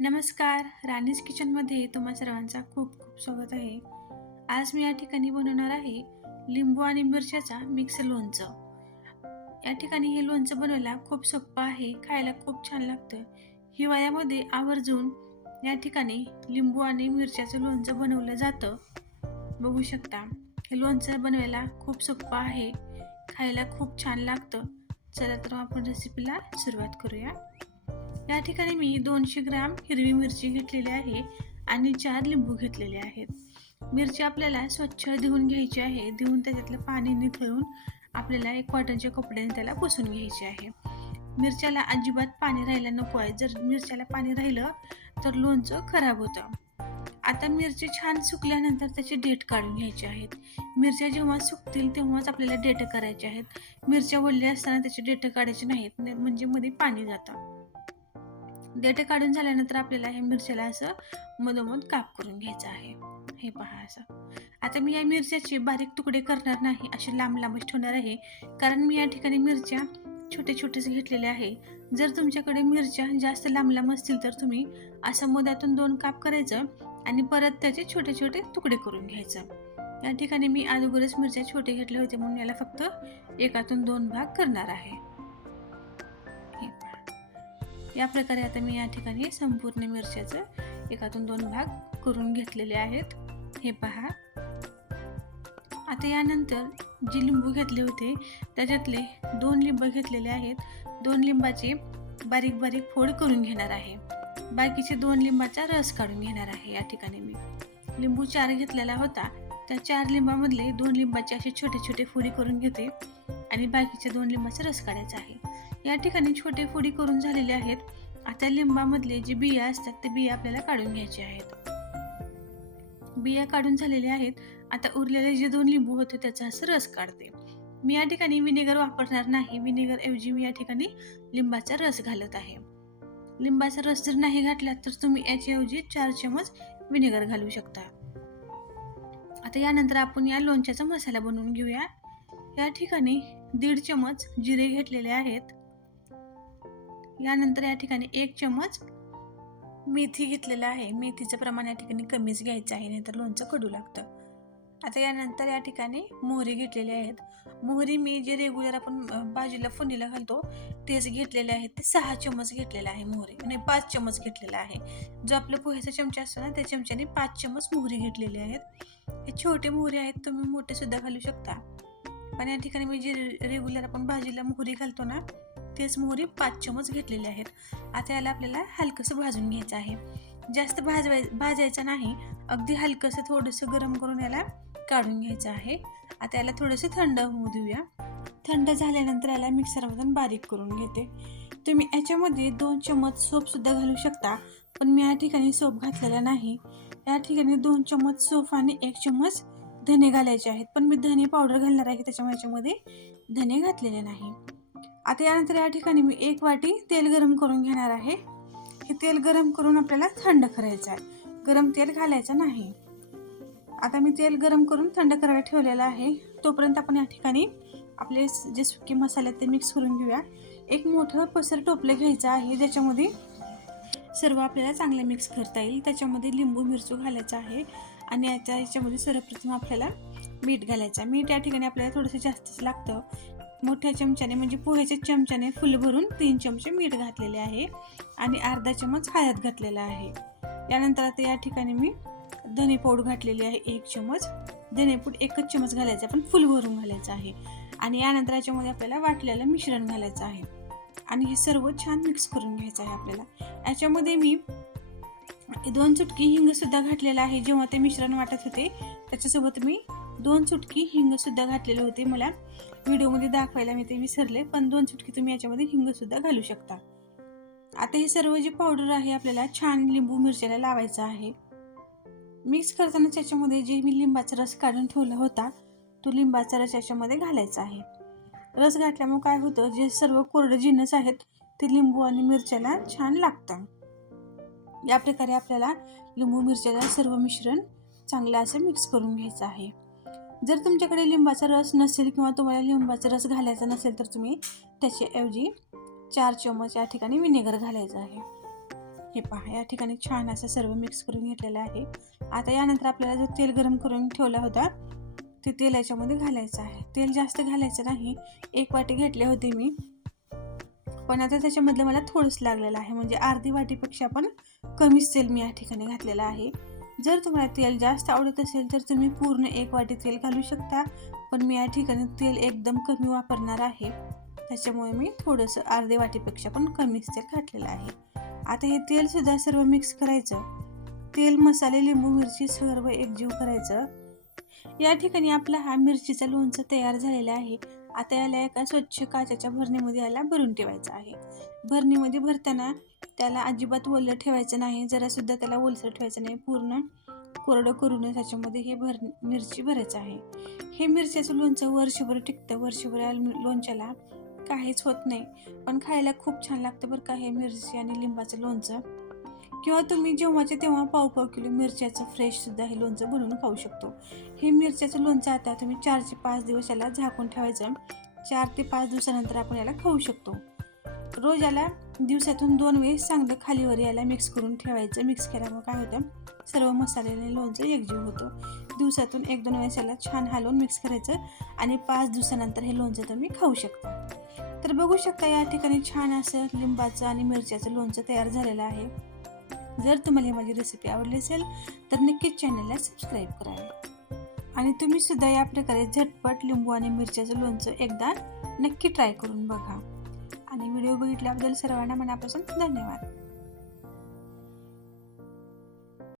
नमस्कार राणीज किचनमध्ये तुम्हा सर्वांचा खूप खूप स्वागत आहे. आज मी या ठिकाणी बनवणार आहे लिंबू आणि मिरच्याचा मिक्स लोणचं. या ठिकाणी हे लोणचं बनवायला खूप सोपं आहे खायला खूप छान लागतं. हिवाळ्यामध्ये आवर्जून या ठिकाणी लिंबू आणि मिरच्याचं लोणचं बनवलं जातं. बघू शकता हे लोणचं बनवायला खूप सोपं आहे खायला खूप छान लागतं. चला तर आपण रेसिपीला सुरुवात करूया. या ठिकाणी मी दोनशे ग्राम हिरवी मिरची घेतलेली आहे आणि चार लिंबू घेतलेले आहेत. मिरची आपल्याला स्वच्छ धुवून घ्यायची आहे. धुवून त्याच्यातलं पाणी निथळून आपल्याला एक कॉटनच्या कपड्याने त्याला पुसून घ्यायचे आहे. मिरच्याला अजिबात पाणी राहायला नको आहे. जर मिरच्याला पाणी राहिलं तर लोणचं खराब होतं. आता मिरची छान सुकल्यानंतर त्याचे डेट काढून घ्यायचे आहेत. मिरच्या जेव्हा सुकतील तेव्हाच आपल्याला डेट करायचे आहेत. मिरच्या वळल्या असताना त्याचे डेट काढायचे नाहीत. म्हणजे मध्ये पाणी जातं. देठ काढून झाल्यानंतर आपल्याला हे मिरच्याला असं मधोमध काप करून घ्यायचं आहे. हे पहा असं. आता मी या मिरच्याचे बारीक तुकडे करणार नाही असे लांब लांबच ठेवणार आहे. कारण मी या ठिकाणी मिरच्या छोटे छोटेच घेतलेले आहे. जर तुमच्याकडे मिरच्या जास्त लांब लांब असतील तर तुम्ही असं मधातून दोन काप करायचं आणि परत त्याचे छोटे छोटे तुकडे करून घ्यायचं. या ठिकाणी मी अगोदरच मिरच्या छोटे घेतले होते म्हणून याला फक्त एकातून दोन भाग करणार आहे. या प्रकारे आता मी या ठिकाणी संपूर्ण मिरच्याचं एकातून दोन भाग करून घेतलेले आहेत. हे पहा. आता यानंतर जे लिंबू घेतले होते त्याच्यातले दोन लिंब घेतलेले आहेत. दोन लिंबाचे बारीक बारीक फोड करून घेणार आहे. बाकीचे दोन लिंबाचा रस काढून घेणार आहे. या ठिकाणी मी लिंबू चार घेतलेला होता. त्या चार लिंबामधले दोन लिंबाचे असे छोटे छोटे फोडी करून घेते आणि बाकीचे दोन लिंबाचा रस काढायचा आहे. या ठिकाणी छोटे फोडी करून झालेले आहेत. आता लिंबामधले जे बिया असतात ते बिया आपल्याला काढून घ्यायचे आहेत. बिया काढून झालेले आहेत. आता उरलेले जे दोन लिंबू होते त्याचा असं रस काढते. मी या ठिकाणी विनेगर वापरणार नाही. विनेगर ऐवजी मी या ठिकाणी लिंबाचा रस घालत आहे. लिंबाचा रस जर नाही घातला तर तुम्ही याच्याऐवजी चार चमच विनेगर घालू शकता. आता यानंतर आपण या लोणच्याचा मसाला बनवून घेऊया. या ठिकाणी दीड चमच जिरे घेतलेले आहेत. यानंतर या ठिकाणी एक चमच मेथी घेतलेला आहे. मेथीचं प्रमाण या ठिकाणी कमीच घ्यायचं आहे नाहीतर लोणचं कडू लागतं. आता यानंतर या ठिकाणी मोहरी घेतलेले आहेत. मोहरी मी जे रेग्युलर आपण भाजीला फोडणीला घालतो तेच घेतलेले आहेत. ते सहा चमच घेतलेला आहे मोहरी. नाही पाच चमच घेतलेला आहे. जो आपला पोह्याचा चमचा असतो ना त्या चमच्याने पाच चमच मोहरी घेतलेली आहेत. हे छोटे मोहरी आहेत तुम्ही मोठे सुद्धा घालू शकता. पण या ठिकाणी मी जे रेग्युलर आपण भाजीला मोहरी घालतो ना तेच मोहरी पाच चमच घेतलेले आहेत. आता याला आपल्याला हलकंसं भाजून घ्यायचं आहे. जास्त भाजवाय भाजायचं नाही. अगदी हलकंसं थोडंसं गरम करून याला काढून घ्यायचं आहे. आता याला थोडंसं थंड होऊ देऊया. थंड झाल्यानंतर याला मिक्सरमधून बारीक करून घेते. तुम्ही याच्यामध्ये दोन चमच सोपसुद्धा घालू शकता पण मी या ठिकाणी सोप घातलेला नाही. या ठिकाणी दोन चमच सोप आणि एक चमच धने घालायचे आहेत. पण मी धने पावडर घालणार आहे त्याच्यामुळे याच्यामध्ये धने घातलेले नाही. आता यानंतर या ठिकाणी मी एक वाटी तेल गरम करून घेणार आहे. हे तेल गरम करून आपल्याला थंड करायचं आहे. गरम तेल घालायचं नाही. आता मी तेल गरम करून थंड करायला ठेवलेलं आहे. तोपर्यंत आपण या ठिकाणी आपले जे सुके मसाले ते मिक्स करून घेऊया. एक मोठं पसर टोपलं घ्यायचं आहे. ज्याच्यामध्ये सर्व आपल्याला चांगले मिक्स करता येईल. त्याच्यामध्ये लिंबू मिरचू घालायचा आहे. आणि याच्या याच्यामध्ये सर्वप्रथम आपल्याला मीठ घालायचं आहे. मीठ या ठिकाणी आपल्याला थोडंसं जास्तच लागतं. मोठ्या चमच्याने म्हणजे पोह्याच्या चमच्याने फुल भरून तीन चमचे मीठ घातलेले आहे आणि अर्धा चमच हळद घातलेला आहे. यानंतर आता या ठिकाणी मी धने पावड घातलेली आहे एक चमच. धनेपूड एकच चमच घालायचा पण फुल भरून घालायचं आहे. आणि यानंतर याच्यामध्ये आपल्याला वाटलेलं मिश्रण घालायचं आहे. आणि हे सर्व छान मिक्स करून घ्यायचं आहे आपल्याला. याच्यामध्ये मी दोन चुटकी हिंगसुद्धा घातलेलं आहे. जेव्हा ते मिश्रण वाटत होते त्याच्यासोबत मी दोन चुटकी हिंगसुद्धा घातलेले होते मला. व्हिडिओमध्ये दाखवायला मी ते विसरले पण दोन चुटकी तुम्ही याच्यामध्ये हिंगसुद्धा घालू शकता. आता हे सर्व जे पावडर आहे आपल्याला छान लिंबू मिरच्याला लावायचं आहे. मिक्स करताना त्याच्यामध्ये जे मी लिंबाचा रस काढून ठेवला होता तो लिंबाचा रस याच्यामध्ये घालायचा आहे. रस घातल्यामुळे काय होतं जे सर्व कोरडे जिन्नस आहेत ते लिंबू आणि मिरच्याला छान लागतं. या प्रकारे आपल्याला लिंबू मिरच्याला सर्व मिश्रण चांगलं असं मिक्स करून घ्यायचं आहे. जर तुमच्याकडे लिंबाचा रस नसेल किंवा तुम्हाला लिंबाचा रस घालायचा नसेल तर तुम्ही त्याच्याऐवजी चार चमच या ठिकाणी विनेगर घालायचं आहे. हे पहा या ठिकाणी छान असं सर्व मिक्स करून घेतलेलं आहे. आता यानंतर आपल्याला जो तेल गरम करून ठेवला होता ते तेल याच्यामध्ये घालायचं आहे. तेल जास्त घालायचं नाही एक वाटी घेतले होते मी. पण आता त्याच्यामधलं मला थोडंच लागलेलं आहे. म्हणजे अर्धी वाटीपेक्षा पण कमीच तेल मी या ठिकाणी घातलेलं आहे. जर तुम्हाला तेल जास्त आवडत असेल तर तुम्ही पूर्ण एक वाटी तेल घालू शकता. पण मी या ठिकाणी तेल एकदम कमी वापरणार आहे. त्याच्यामुळे मी थोडंसं अर्धे वाटीपेक्षा पण कमीच तेल घातलेलं आहे. आता हे तेलसुद्धा सर्व मिक्स करायचं. तेल मसाले लिंबू मिरची सर्व एकजीव करायचं. या ठिकाणी आपला हा मिरचीचा लोणचं तयार झालेला आहे. आता याला एका स्वच्छ काचेच्या भरणीमध्ये याला भरून ठेवायचं आहे. भरणीमध्ये भरताना त्याला अजिबात ओलं ठेवायचं नाही जरासुद्धा त्याला ओलसर ठेवायचं नाही पूर्ण कोरडं करूनच त्याच्यामध्ये हे भर मिरची भरायचं आहे. हे मिरच्याचं लोणचं वर्षभर टिकतं वर्षभर या लोणच्याला काहीच होत नाही. पण खायला खूप छान लागतं बरं का हे मिरची आणि लिंबाचं लोणचं. किंवा तुम्ही जेव्हाचे तेव्हा पाव पाव किलो मिरच्याचं फ्रेशसुद्धा हे लोणचं बनवून खाऊ शकतो. हे मिरच्याचं लोणचं आता तुम्ही चार ते पाच दिवस याला झाकून ठेवायचं. चार ते पाच दिवसानंतर आपण याला खाऊ शकतो. रोज याला दिवसातून दोन वेळेस चांगलं खालीवर याला मिक्स करून ठेवायचं. मिक्स केल्यामुळे काय होतं? सर्व मसाल्याने लोणचं एकजीव होतं. दिवसातून एक दोन वेळेस याला छान हलवून मिक्स करायचं आणि पाच दिवसानंतर हे लोणचं तुम्ही खाऊ शकता. तर बघू शकता या ठिकाणी छान असं लिंबाचं आणि मिरच्याचं लोणचं तयार झालेलं आहे. जर तुम्हाला माझी रेसिपी आवडली असेल तर नक्कीच चॅनलला सबस्क्राईब करा. आणि तुम्ही सुद्धा या प्रकारे झटपट लिंबू आणि मिरच्याचं लोणचं एकदा नक्की ट्राय करून बघा. आणि व्हिडिओ बघितल्याबद्दल सर्वांना मनापासून धन्यवाद.